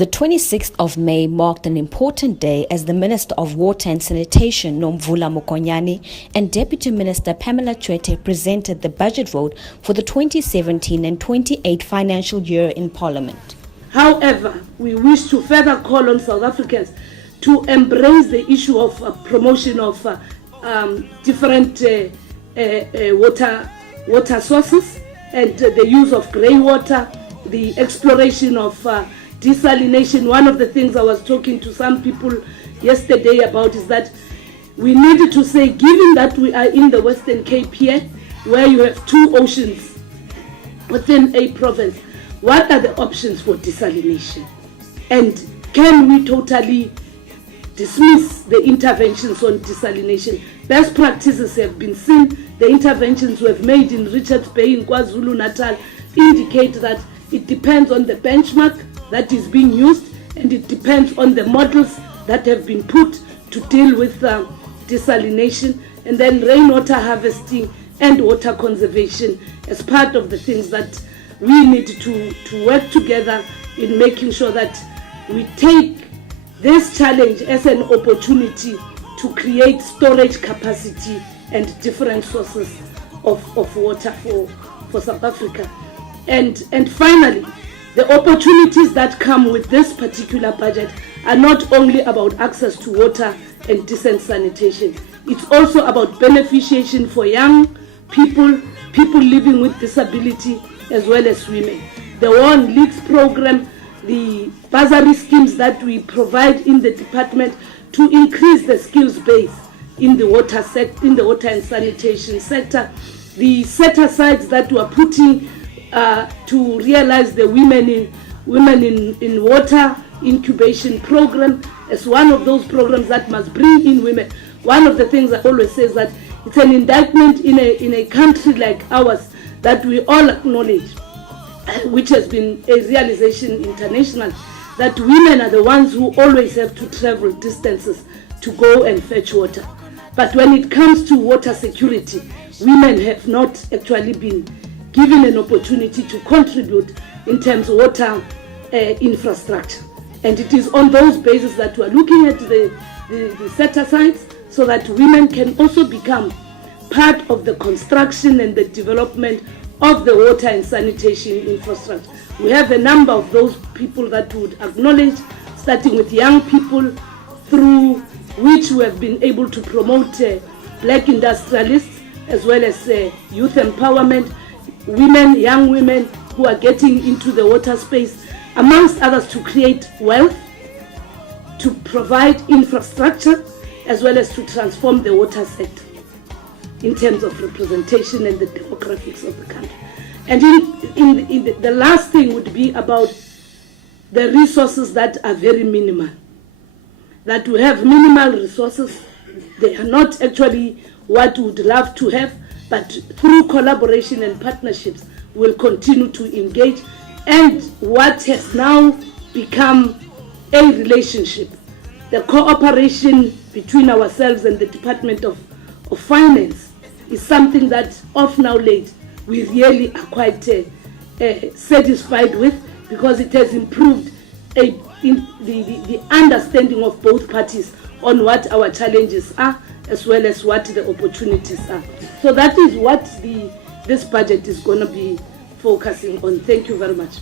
The 26th of May marked an important day as the Minister of Water and Sanitation, Nomvula Mokonyane, and Deputy Minister Pamela Tshwete presented the budget vote for the 2017 and 28 financial year in Parliament. However, we wish to further call on South Africans to embrace the issue of promotion of different water sources and the use of grey water, the exploration of desalination. One of the things I was talking to some people yesterday about is that we needed to say, given that we are in the Western Cape here, where you have two oceans within a province, what are the options for desalination? And can we totally dismiss the interventions on desalination? Best practices have been seen. The interventions we have made in Richards Bay in KwaZulu-Natal indicate that it depends on the benchmark that is being used, and it depends on the models that have been put to deal with desalination, and then rainwater harvesting and water conservation as part of the things that we need to work together in making sure that we take this challenge as an opportunity to create storage capacity and different sources of water for South Africa. And finally, the opportunities that come with this particular budget are not only about access to water and decent sanitation. It's also about beneficiation for young people, people living with disability, as well as women. The War on Leaks program, the bursary schemes that we provide in the department to increase the skills base in the water and sanitation sector, the set-asides that we are putting to realize the women in water incubation program as one of those programs that must bring in women. One of the things I always say is that it's an indictment in a country like ours that we all acknowledge, which has been a realization international, that women are the ones who always have to travel distances to go and fetch water. But when it comes to water security, women have not actually been given an opportunity to contribute in terms of water infrastructure. And it is on those bases that we are looking at the set-asides so that women can also become part of the construction and the development of the water and sanitation infrastructure. We have a number of those people that would acknowledge, starting with young people, through which we have been able to promote black industrialists as well as youth empowerment, women, young women who are getting into the water space, amongst others, to create wealth, to provide infrastructure, as well as to transform the water sector in terms of representation and the demographics of the country. And the last thing would be about the resources that are very minimal. That we have minimal resources. They are not actually what we would love to have, but through collaboration and partnerships, we'll continue to engage. And what has now become a relationship, the cooperation between ourselves and the Department of Finance, is something that of now late we really are quite satisfied with, because it has improved the understanding of both parties on what our challenges are as well as what the opportunities are. So that is what this budget is going to be focusing on. Thank you very much.